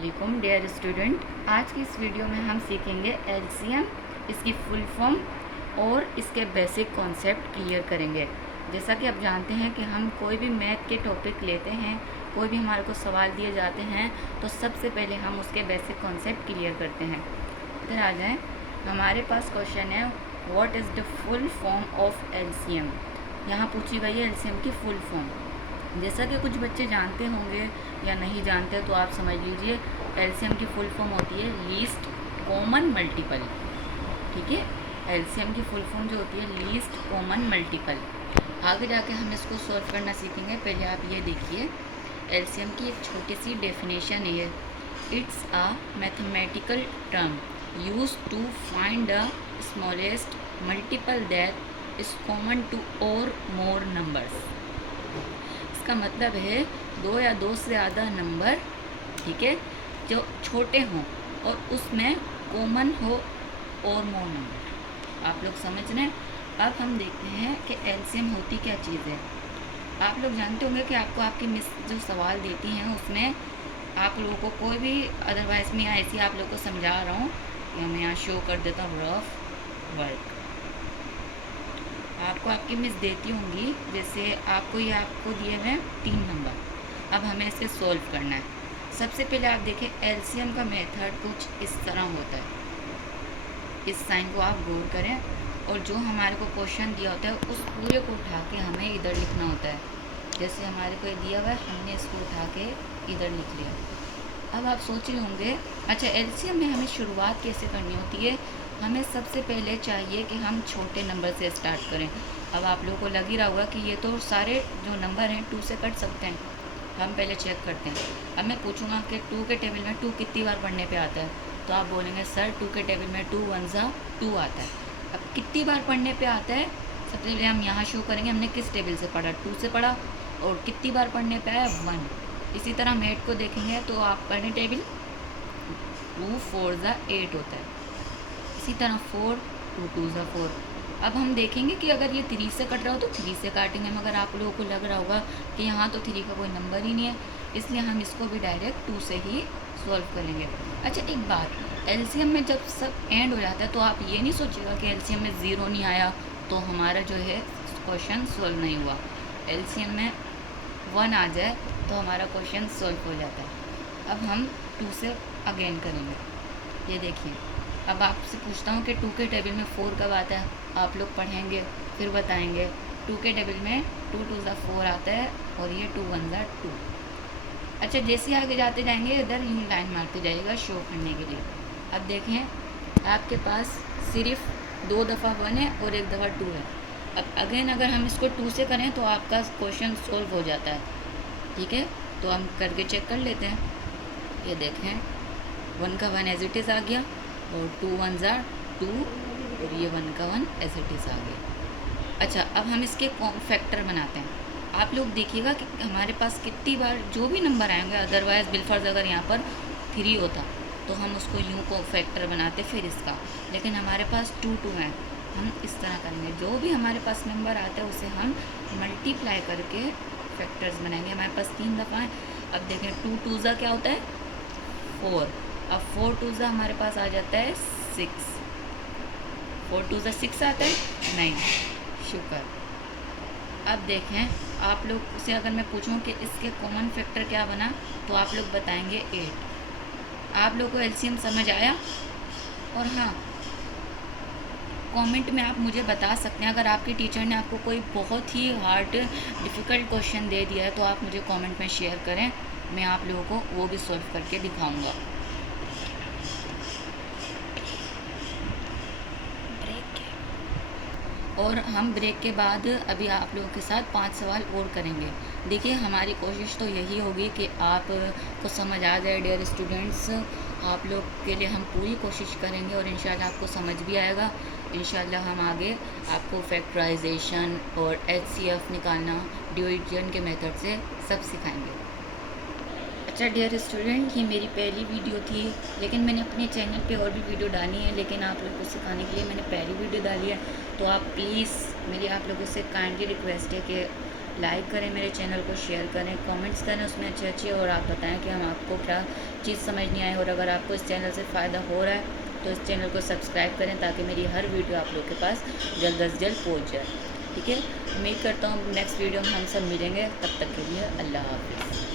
अस्सलामुअलैकुम dear student. आज की इस वीडियो में हम सीखेंगे एलसीएम, इसकी फुल फॉर्म और इसके बेसिक कॉन्सेप्ट क्लियर करेंगे। जैसा कि आप जानते हैं कि हम कोई भी मैथ के टॉपिक लेते हैं, कोई भी हमारे को सवाल दिए जाते हैं तो सबसे पहले हम उसके बेसिक कॉन्सेप्ट क्लियर करते हैं। इधर आ जाएँ, हमारे पास क्वेश्चन है what is the full form of LCM. यहाँ पूछी गई है एलसीएम की फुल फॉर्म। जैसा कि कुछ बच्चे जानते होंगे या नहीं जानते तो आप समझ लीजिए, एलसीएम की फुल फॉर्म होती है लीस्ट कॉमन मल्टीपल। ठीक है, एलसीएम की फुल फॉर्म जो होती है लीस्ट कॉमन मल्टीपल। आगे जाके हम इसको सॉल्व करना सीखेंगे। पहले आप ये देखिए, एलसीएम की एक छोटी सी डेफिनेशन है। It's a mathematical term use to find the smallest multiple that is common to और मोर नंबर्स। इसका मतलब है दो या दो से ज़्यादा नंबर, ठीक है, जो छोटे हों और उसमें कॉमन हो और मोर नंबर। आप लोग समझ रहे हैं। अब हम देखते हैं कि एलसीएम होती क्या चीज़ है। आप लोग जानते होंगे कि आपको आपकी मिस जो सवाल देती हैं उसमें आप लोगों को कोई भी अदरवाइज में ऐसी आप लोग को समझा रहा हूँ, या मैं यहाँ शो कर देता हूँ रफ वर्क। आपको आपकी मिस देती होंगी, जैसे आपको ये आपको दिए हुए 3 नंबर। अब हमें इसे सॉल्व करना है। सबसे पहले आप देखें, एलसीएम का मेथड कुछ इस तरह होता है। इस साइन को आप गौर करें और जो हमारे को क्वेश्चन दिया होता है उस पूरे को उठा के हमें इधर लिखना होता है। जैसे हमारे को दिया हुआ है, हमने इसको उठा के इधर लिख लिया। अब आप सोच रहे होंगे, अच्छा एलसीएम में हमें शुरुआत कैसे करनी होती है। हमें सबसे पहले चाहिए कि हम छोटे नंबर से स्टार्ट करें। अब आप लोगों को लग ही रहा होगा कि ये तो सारे जो नंबर हैं 2 से कट सकते हैं। हम पहले चेक करते हैं। अब मैं पूछूंगा कि 2 के टेबल में 2 कितनी बार पढ़ने पे आता है, तो आप बोलेंगे सर 2 के टेबल में 2 1 जा 2 आता है। अब कितनी बार पढ़ने पे आता है, सबसे पहले हम यहाँ शो करेंगे हमने किस टेबल से पढ़ा, 2 से पढ़ा, और कितनी बार पढ़ने पे आया 1। इसी तरह हम 8 को देखेंगे तो आप पढ़ने टेबल 2 4 जा 8 होता है। इसी तरह 4 2 2 जा 4। अब हम देखेंगे कि अगर ये 3 से कट रहा हो तो 3 से काटेंगे, मगर आप लोगों को लग रहा होगा कि यहाँ तो 3 का कोई नंबर ही नहीं है, इसलिए हम इसको भी डायरेक्ट 2 से ही सॉल्व करेंगे। अच्छा एक बात, एलसीएम में जब सब एंड हो जाता है तो आप ये नहीं सोचिएगा कि एलसीएम में 0 नहीं आया तो हमारा जो है क्वेश्चन सॉल्व नहीं हुआ। एलसीएम में 1 आ जाए तो हमारा क्वेश्चन सॉल्व हो जाता है। अब हम 2 से अगेन करेंगे। ये देखिए, अब आपसे पूछता हूँ कि 2 के टेबल में 4 कब आता है। आप लोग पढ़ेंगे फिर बताएंगे। 2 के टेबल में 2 2 जा 4 आता है और ये 2 1 जा 2। अच्छा जैसे आगे जाते जाएंगे इधर यूँ लाइन मारते जाइएगा शो करने के लिए। अब देखें, आपके पास सिर्फ 2 दफ़ा 1 है और 1 दफ़ा 2 है। अब अगेन अगर हम इसको 2 से करें तो आपका क्वेश्चन सॉल्व हो जाता है। ठीक है, तो हम करके चेक कर लेते हैं। ये देखें, 1 का 1 एज इट इज़ आ गया और 2 1 जा 2 और ये 1 का 1 एज इट इज़ आ गया। अच्छा अब हम इसके फैक्टर बनाते हैं। आप लोग देखिएगा कि हमारे पास कितनी बार जो भी नंबर आएंगे, अदरवाइज़ बिलफर्ज अगर यहाँ पर 3 होता तो हम उसको यूँ को फैक्टर बनाते फिर इसका, लेकिन हमारे पास 2 2 है। हम इस तरह करेंगे, जो भी हमारे पास नंबर आता है उसे हम मल्टीप्लाई करके फैक्टर्स बनाएंगे। हमारे पास 3 दफ़ा है। अब देखें 2 2 जा क्या होता है 4। अब 4 2 जा हमारे पास आ जाता है 6। 4 2 जा 6 आता है 9। शुक्र। अब देखें, आप लोग से अगर मैं पूछूं कि इसके कॉमन फैक्टर क्या बना तो आप लोग बताएंगे 8। आप लोग को एलसीएम समझ आया। और हाँ, कमेंट में आप मुझे बता सकते हैं, अगर आपकी टीचर ने आपको कोई बहुत ही हार्ड डिफ़िकल्ट क्वेश्चन दे दिया है तो आप मुझे कमेंट में शेयर करें, मैं आप लोगों को वो भी सॉल्व करके दिखाऊंगा। और हम ब्रेक के बाद अभी आप लोगों के साथ 5 सवाल और करेंगे। देखिए हमारी कोशिश तो यही होगी कि आप को समझ आ जाए डियर स्टूडेंट्स। आप लोग के लिए हम पूरी कोशिश करेंगे और इंशाल्लाह आपको समझ भी आएगा। इंशाल्लाह हम आगे आपको फैक्टराइजेशन और एचसीएफ निकालना डिवीजन के मेथड से सब सिखाएंगे। अच्छा डियर स्टूडेंट, ये मेरी पहली वीडियो थी, लेकिन मैंने अपने चैनल पे और भी वीडियो डाली है, लेकिन आप लोगों को सिखाने के लिए मैंने पहली वीडियो डाली है। तो आप प्लीज़, मेरी आप लोगों से काइंडली रिक्वेस्ट है कि लाइक करें मेरे चैनल को, शेयर करें, कमेंट्स करें उसमें अच्छे अच्छे, और आप बताएं कि हम आपको क्या चीज़ समझ नहीं आई, और अगर आपको इस चैनल से फ़ायदा हो रहा है तो इस चैनल को सब्सक्राइब करें ताकि मेरी हर वीडियो आप लोग के पास जल्द अज जल्द पहुँच जाए। ठीक है, उम्मीद करता हूँ नेक्स्ट वीडियो में हम सब मिलेंगे। तब तक के लिए अल्लाह हाफ़िज़।